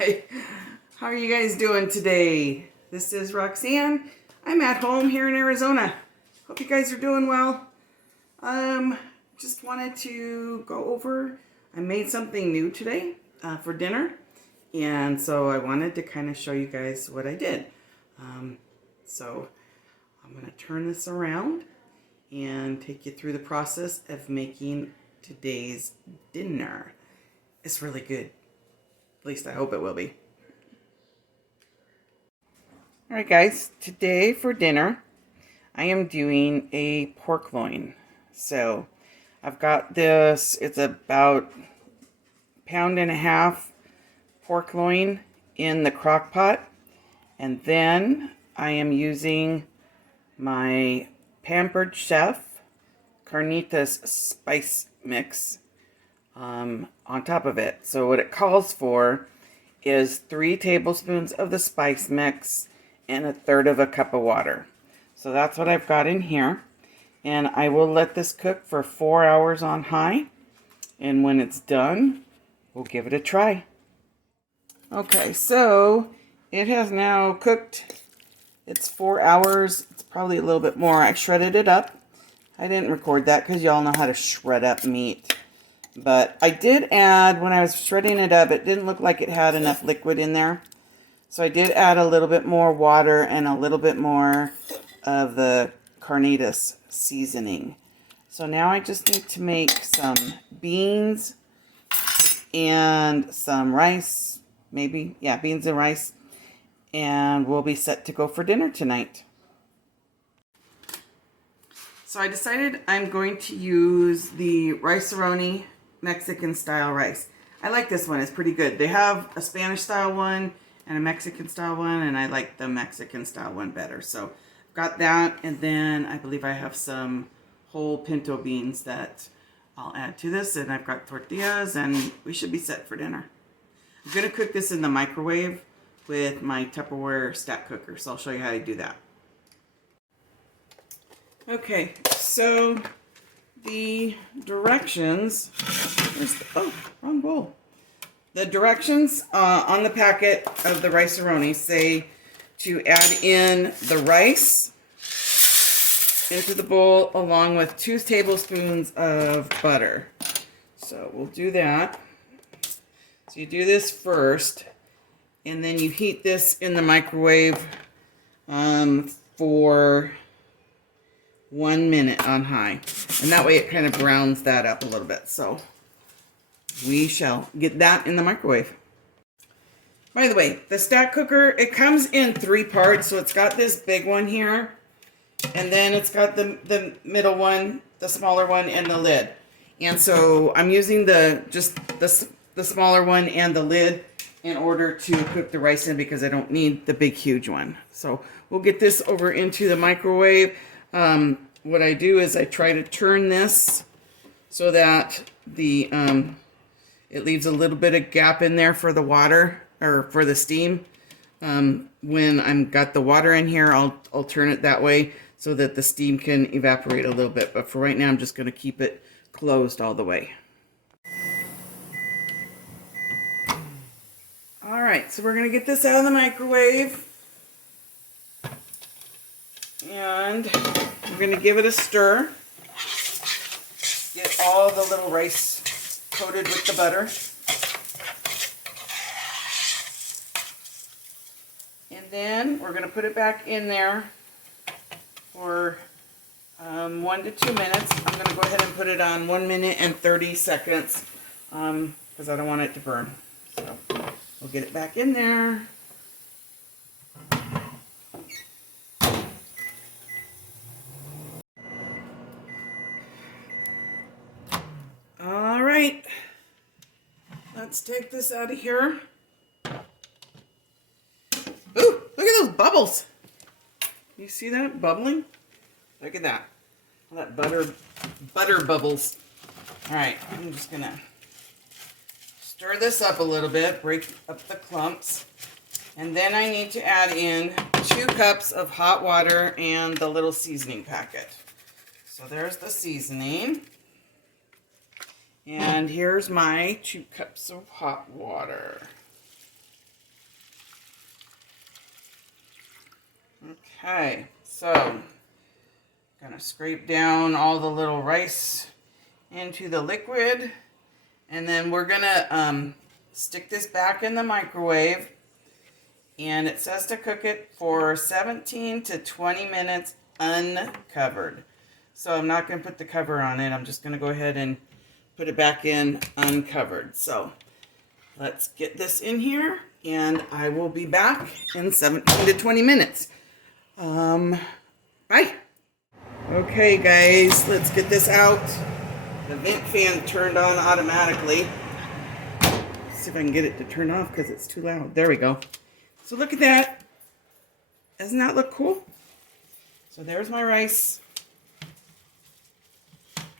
Hi, how are you guys doing today? This is Roxanne. I'm at home here in Arizona. Hope you guys are doing well. Just wanted to go over, I made something new today for dinner. And so I wanted to kind of show you guys what I did. So I'm going to turn this around and take you through the process of making today's dinner. It's really good. At least I hope it will be. Alright guys, today for dinner I am doing a pork loin. So I've got this, it's about 1.5 pounds pork loin in the crock pot. And then I am using my Pampered Chef Carnitas spice mix on top of it. So what it calls for is 3 tablespoons of the spice mix and 1/3 cup of water. So that's what I've got in here. And I will let this cook for 4 hours on high. And when it's done, we'll give it a try. Okay, so it has now cooked. It's 4 hours. It's probably a little bit more. I shredded it up. I didn't record that because y'all know how to shred up meat. But I did add, when I was shredding it up, it didn't look like it had enough liquid in there. So I did add a little bit more water and a little bit more of the Carnitas seasoning. So now I just need to make some beans and some rice. Maybe, yeah, beans and rice. And we'll be set to go for dinner tonight. So I decided I'm going to use the Rice-A-Roni Mexican style rice. I like this one, it's pretty good. They have a Spanish style one and a Mexican style one, and I like the Mexican style one better. So I've got that, and then I believe I have some whole pinto beans that I'll add to this, and I've got tortillas, and we should be set for dinner. I'm gonna cook this in the microwave with my Tupperware stack cooker, so I'll show you how to do that. Okay, so the directions, oh, wrong bowl. The directions on the packet of the Rice-A-Roni say to add in the rice into the bowl along with 2 tablespoons of butter. So we'll do that. So you do this first, and then you heat this in the microwave for 1 minute on high. And that way it kind of browns that up a little bit. So we shall get that in the microwave. By the way, the stack cooker, it comes in 3 parts. So it's got this big one here, and then it's got the middle one, the smaller one, and the lid. And so I'm using the smaller one and the lid in order to cook the rice in, because I don't need the big huge one. So we'll get this over into the microwave. What I do is I try to turn this so that the it leaves a little bit of gap in there for the water, or for the steam. When I've got the water in here, I'll turn it that way so that the steam can evaporate a little bit. But for right now, I'm just going to keep it closed all the way. All right, so we're going to get this out of the microwave. And we're going to give it a stir. Get all the little rice coated with the butter. And then we're going to put it back in there for 1 to 2 minutes. I'm going to go ahead and put it on 1 minute and 30 seconds because I don't want it to burn. So we'll get it back in there. All right, let's take this out of here. Ooh, look at those bubbles. You see that bubbling? Look at that. All that butter bubbles. All right, I'm just gonna stir this up a little bit, break up the clumps. And then I need to add in 2 cups of hot water and the little seasoning packet. So there's the seasoning. And here's my 2 cups of hot water. Okay, so gonna scrape down all the little rice into the liquid, and then we're gonna stick this back in the microwave, and it says to cook it for 17 to 20 minutes uncovered. So I'm not gonna put the cover on it. I'm just gonna go ahead and put it back in uncovered. So let's get this in here, and I will be back in 17 to 20 minutes. Bye. Okay, guys, let's get this out. The vent fan turned on automatically. Let's see if I can get it to turn off because it's too loud. There we go. So look at that. Doesn't that look cool? So there's my rice.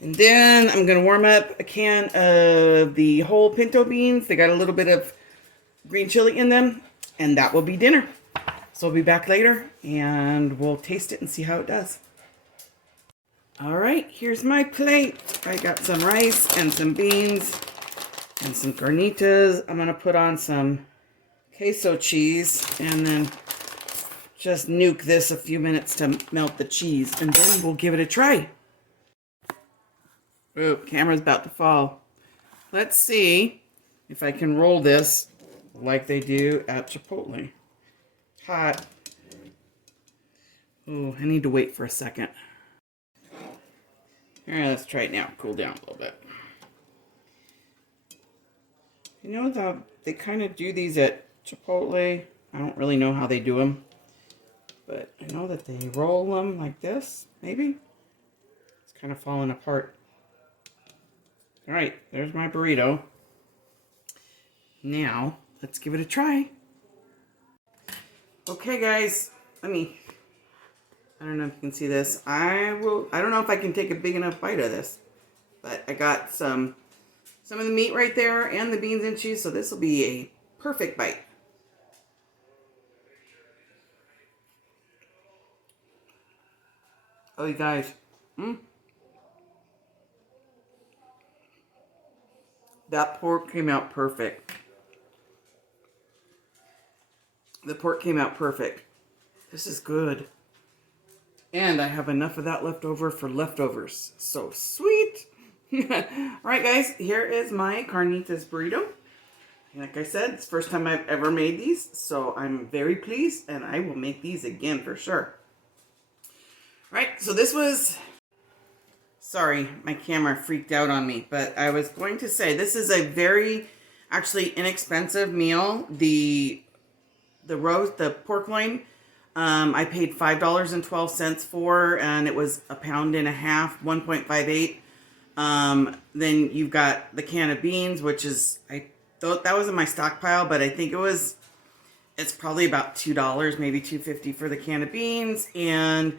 And then I'm going to warm up a can of the whole pinto beans. They got a little bit of green chili in them, and that will be dinner. So I'll be back later, and we'll taste it and see how it does. All right, here's my plate. I got some rice and some beans and some carnitas. I'm going to put on some queso cheese and then just nuke this a few minutes to melt the cheese, and then we'll give it a try. Oh, camera's about to fall. Let's see if I can roll this like they do at Chipotle. Hot. Oh, I need to wait for a second. All right, let's try it now. Cool down a little bit. You know, they kind of do these at Chipotle. I don't really know how they do them, but I know that they roll them like this, maybe. It's kind of falling apart. All right, there's my burrito. Now, let's give it a try. Okay, guys, I don't know if you can see this. I don't know if I can take a big enough bite of this, but I got some of the meat right there and the beans and cheese, so this will be a perfect bite. Oh, you guys. That pork came out perfect. The pork came out perfect. This is good. And I have enough of that left over for leftovers. So sweet. All right, guys. Here is my carnitas burrito. Like I said, it's the first time I've ever made these. So I'm very pleased. And I will make these again for sure. All right. So this was... Sorry, my camera freaked out on me. But I was going to say, this is a very, actually, inexpensive meal. The pork loin, I paid $5.12 for, and it was a pound and a half, 1.58. Then you've got the can of beans, which is, I thought that was in my stockpile, but I think it's probably about $2, maybe $2.50 for the can of beans, and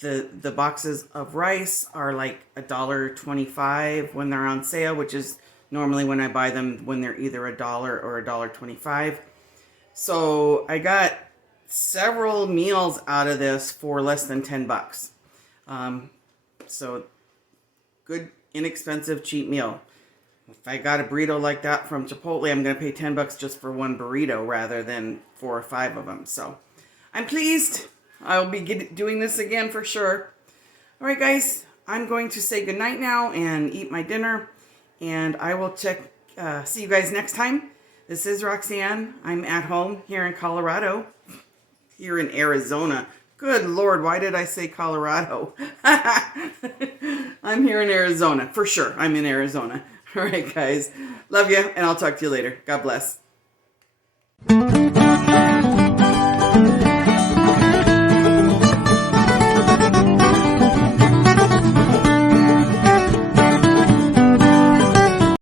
the boxes of rice are like $1.25 when they're on sale, which is normally when I buy them when they're either $1 or $1.25. So I got several meals out of this for less than $10. So good, inexpensive, cheap meal. If I got a burrito like that from Chipotle, I'm going to pay $10 just for one burrito rather than 4 or 5 of them. So I'm pleased. I'll be doing this again for sure. All right, guys, I'm going to say goodnight now and eat my dinner. And I will see you guys next time. This is Roxanne. I'm at home here in Colorado. Here in Arizona. Good Lord, why did I say Colorado? I'm here in Arizona. For sure, I'm in Arizona. All right, guys. Love you, and I'll talk to you later. God bless.